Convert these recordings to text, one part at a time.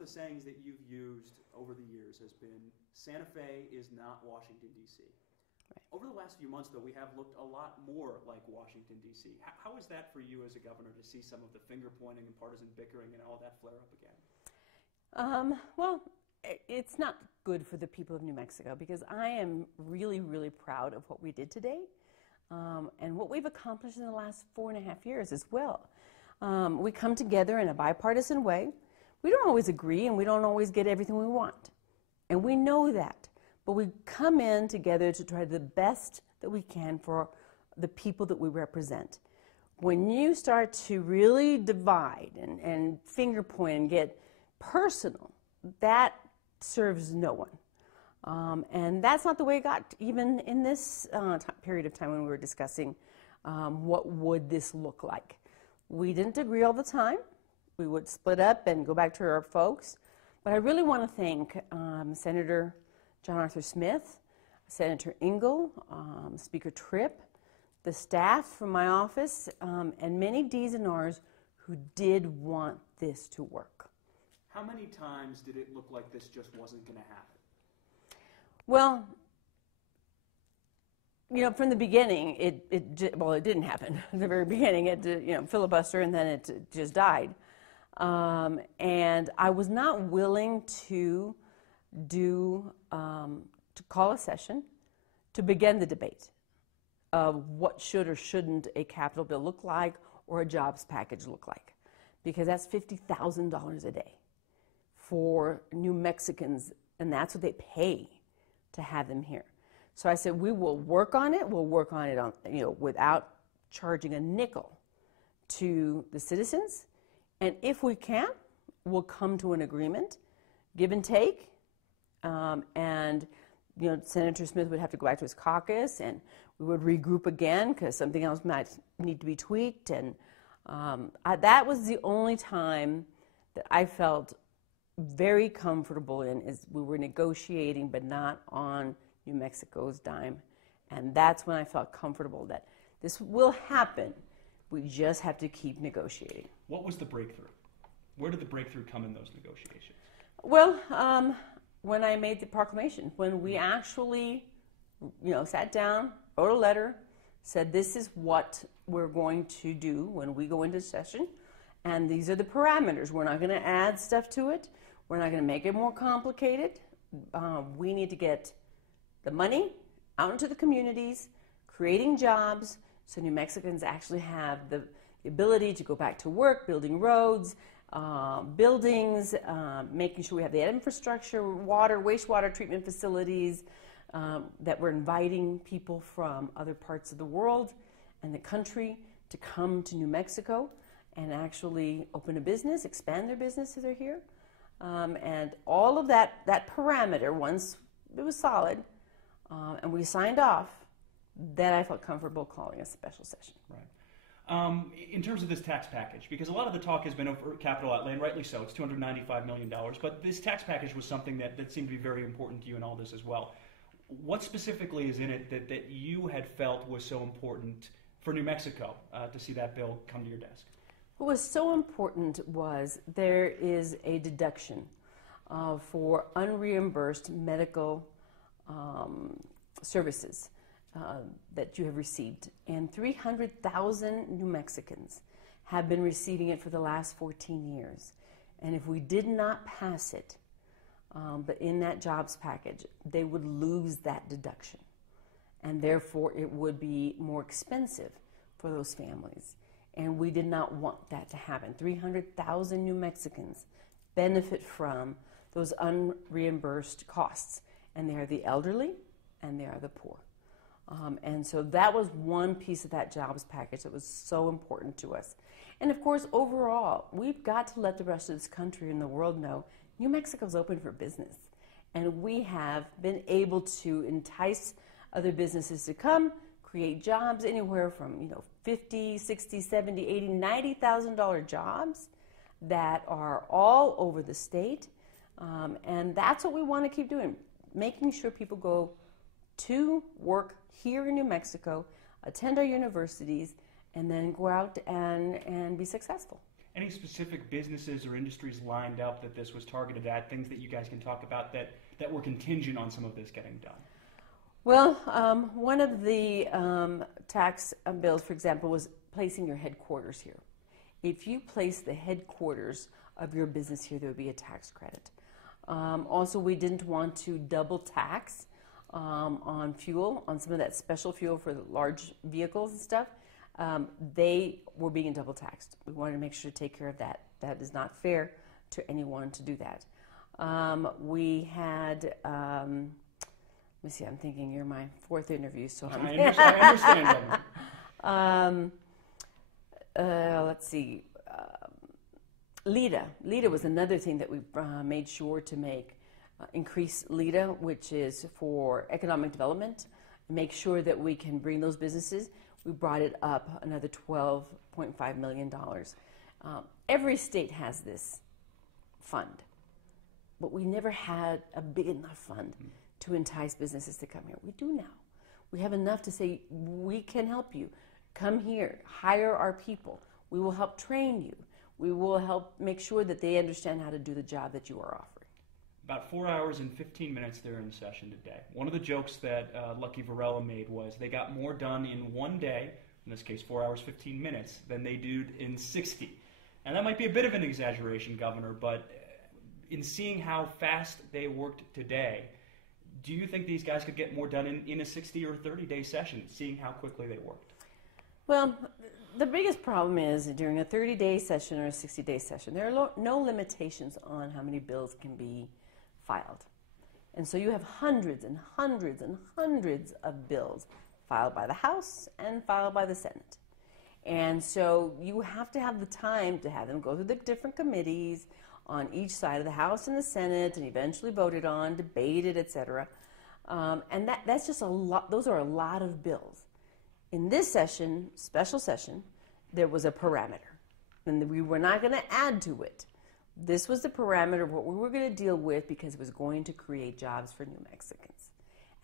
of the sayings that you've used over the years has been, Santa Fe is not Washington, D.C. Right. Over the last few months, though, we have looked a lot more like Washington, D.C. How is that for you as a governor to see some of the finger-pointing and partisan bickering and all that flare up again? Well, it's not good for the people of New Mexico, because I am really, really proud of what we did today and what we've accomplished in the last 4.5 years as well. We come together in a bipartisan way. We don't always agree, and we don't always get everything we want. And we know that. But we come in together to try the best that we can for the people that we represent. When you start to really divide and finger point and get personal, that serves no one. And that's not the way it got, even in this period of time when we were discussing what would this look like. We didn't agree all the time. We would split up and go back to our folks. But I really want to thank Senator John Arthur Smith, Senator Ingle, Speaker Tripp, the staff from my office, and many Ds and Rs who did want this to work. How many times did it look like this just wasn't going to happen? Well, you know, from the beginning, it didn't happen. At the very beginning, it filibuster, and then it just died. And I was not willing to call a session to begin the debate of what should or shouldn't a capital bill look like or a jobs package look like, because that's $50,000 a day for New Mexicans, and that's what they pay to have them here. So I said, we will work on it. We'll work on it without charging a nickel to the citizens. And if we can, we'll come to an agreement, give and take. And Senator Smith would have to go back to his caucus, and we would regroup again because something else might need to be tweaked. And that was the only time that I felt very comfortable in, is we were negotiating, but not on New Mexico's dime. And that's when I felt comfortable that this will happen. We just have to keep negotiating. What was the breakthrough? Where did the breakthrough come in those negotiations? Well, when I made the proclamation, when we actually, sat down, wrote a letter, said this is what we're going to do when we go into session, and these are the parameters. We're not going to add stuff to it. We're not going to make it more complicated. We need to get the money out into the communities, creating jobs, so New Mexicans actually have the ability to go back to work, building roads, buildings, making sure we have the infrastructure, water, wastewater treatment facilities, that we're inviting people from other parts of the world and the country to come to New Mexico and actually open a business, expand their business if they're here. And all of that parameter, once it was solid and we signed off, then I felt comfortable calling a special session. Right. In terms of this tax package, because a lot of the talk has been over capital outlay, and rightly so, it's $295 million, but this tax package was something that seemed to be very important to you in all this as well. What specifically is in it that you had felt was so important for New Mexico to see that bill come to your desk? What was so important was there is a deduction for unreimbursed medical services that you have received, and 300,000 New Mexicans have been receiving it for the last 14 years. And if we did not pass it, but in that jobs package, they would lose that deduction, and therefore it would be more expensive for those families. And we did not want that to happen. 300,000 New Mexicans benefit from those unreimbursed costs, and they are the elderly and they are the poor. And so that was one piece of that jobs package that was so important to us. And of course, overall, we've got to let the rest of this country and the world know New Mexico's open for business. And we have been able to entice other businesses to come, create jobs anywhere from, $50,000, $60,000, $70,000, $80,000, $90,000 jobs that are all over the state. And that's what we want to keep doing, making sure people go to work here in New Mexico, attend our universities, and then go out and be successful. any specific businesses or industries lined up that this was targeted at, things that you guys can talk about that were contingent on some of this getting done? Well, one of the tax bills, for example, was placing your headquarters here. If you place the headquarters of your business here, there would be a tax credit. Also, we didn't want to double tax on fuel, on some of that special fuel for the large vehicles and stuff. They were being double taxed. We wanted to make sure to take care of that. That is not fair to anyone to do that. We had, let me see, I'm thinking you're my fourth interview, so I understand. Let's see. LIDA was another thing that we made sure to make increase LIDA, which is for economic development, make sure that we can bring those businesses. We brought it up another $12.5 million. Every state has this fund, but we never had a big enough fund to entice businesses to come here. We do now. We have enough to say, we can help you. Come here, hire our people. We will help train you. We will help make sure that they understand how to do the job that you are offering. About 4 hours and 15 minutes there in the session today. One of the jokes that Lucky Varela made was they got more done in one day, in this case 4 hours, 15 minutes, than they do in 60. And that might be a bit of an exaggeration, Governor, but in seeing how fast they worked today, do you think these guys could get more done in a 60 or 30-day session, seeing how quickly they worked? Well, the biggest problem is during a 30-day session or a 60-day session, there are no limitations on how many bills can be filed. And so you have hundreds and hundreds and hundreds of bills filed by the House and filed by the Senate. And so you have to have the time to have them go through the different committees on each side of the House and the Senate and eventually voted on, debated, etc. And that's just a lot. Those are a lot of bills. In this session, special session, there was a parameter, and we were not going to add to it. This was the parameter of what we were going to deal with because it was going to create jobs for New Mexicans.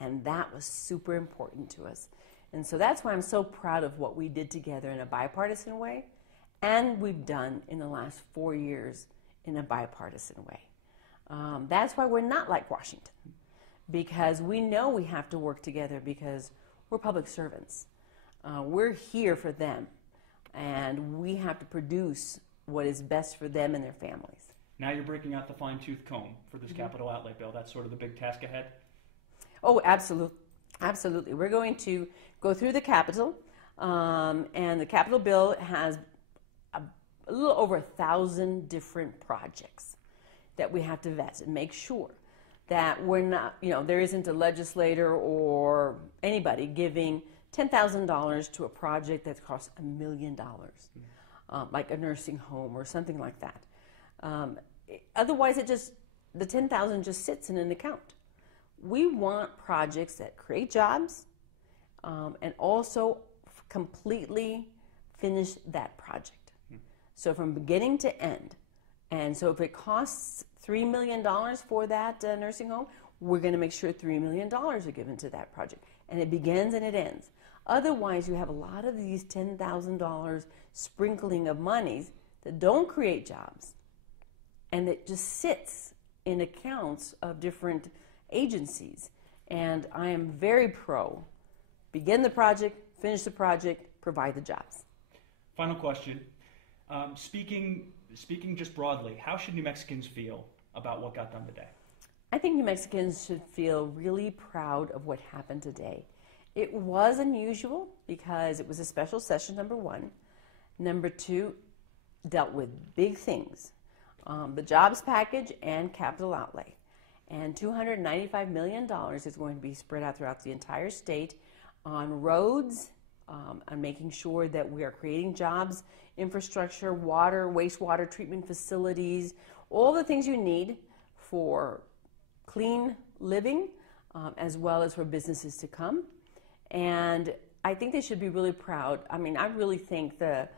And that was super important to us. And so that's why I'm so proud of what we did together in a bipartisan way, and we've done in the last 4 years in a bipartisan way. That's why we're not like Washington, because we know we have to work together because we're public servants. We're here for them, and we have to produce what is best for them and their families. Now you're breaking out the fine-tooth comb for this capital outlay bill. That's sort of the big task ahead? Oh, absolutely. Absolutely. We're going to go through the Capitol, and the Capitol bill has a little over 1,000 different projects that we have to vet and make sure that we're not, there isn't a legislator or anybody giving $10,000 to a project that costs $1 million, like a nursing home or something like that. Otherwise, the $10,000 just sits in an account. We want projects that create jobs and also completely finish that project. So from beginning to end. And so if it costs $3 million for that nursing home, we're going to make sure $3 million are given to that project. And it begins and it ends. Otherwise, you have a lot of these $10,000 sprinkling of monies that don't create jobs and that just sits in accounts of different agencies. And I am very pro. Begin the project, finish the project, provide the jobs. Final question. Speaking just broadly, how should New Mexicans feel about what got done today? I think New Mexicans should feel really proud of what happened today. It was unusual because it was a special session, number one. Number two, dealt with big things. The jobs package and capital outlay. And $295 million is going to be spread out throughout the entire state on roads, on making sure that we are creating jobs, infrastructure, water, wastewater treatment facilities, all the things you need for clean living, as well as for businesses to come. And I think they should be really proud. I mean, I really think the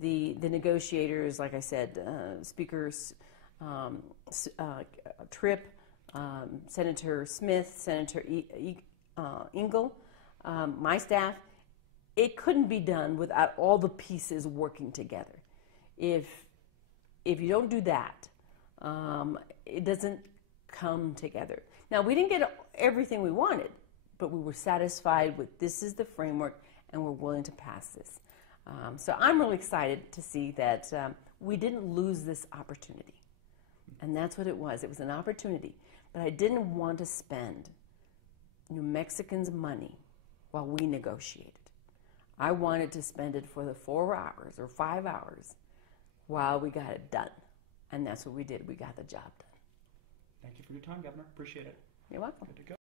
negotiators, like I said, speakers Tripp, Senator Smith, Senator Engel, my staff, it couldn't be done without all the pieces working together. If if you don't do that, it doesn't come together. Now, we didn't get everything we wanted, but we were satisfied with this is the framework and we're willing to pass this. So I'm really excited to see that we didn't lose this opportunity. And that's what it was. It was an opportunity. But I didn't want to spend New Mexicans' money while we negotiated. I wanted to spend it for the 4 hours or 5 hours while we got it done. And that's what we did. We got the job done. Thank you for your time, Governor. Appreciate it. You're welcome. Good to go.